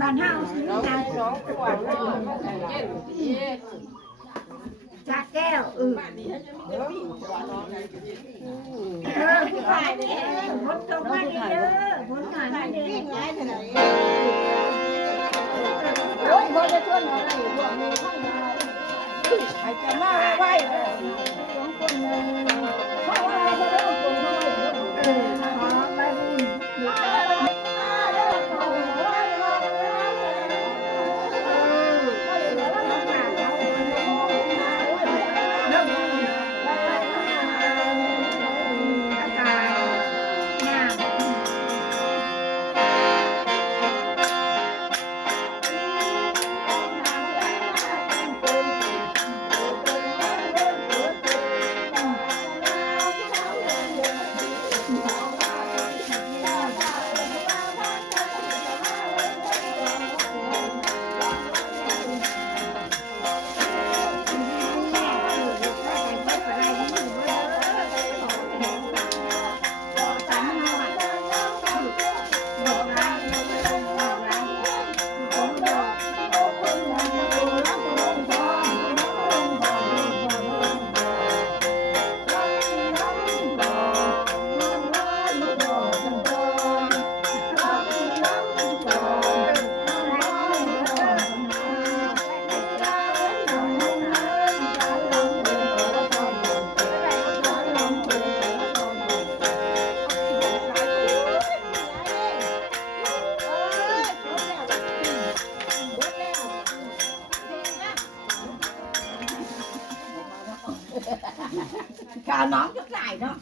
บ้านเฮาสิมีนาง น้องขวดน้องเย็นดี จากแก้วผู้ชายนี่ผลตกมาเด้อผลหน่อยมาเด้อโอ้ยบ่ได้ชวนอะไรพวกนี้ข้างในใครจะมาไว้สองคนเขาอะไรก็ได้คนน้อยขอไปบุญข่าวน้องจะใส่เนาะ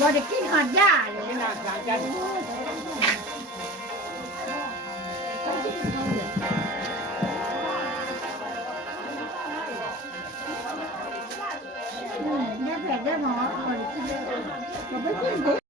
บ่ได้กินหอดยาเลยนะเนี่ยแผลได้หมอบ่ได้กิน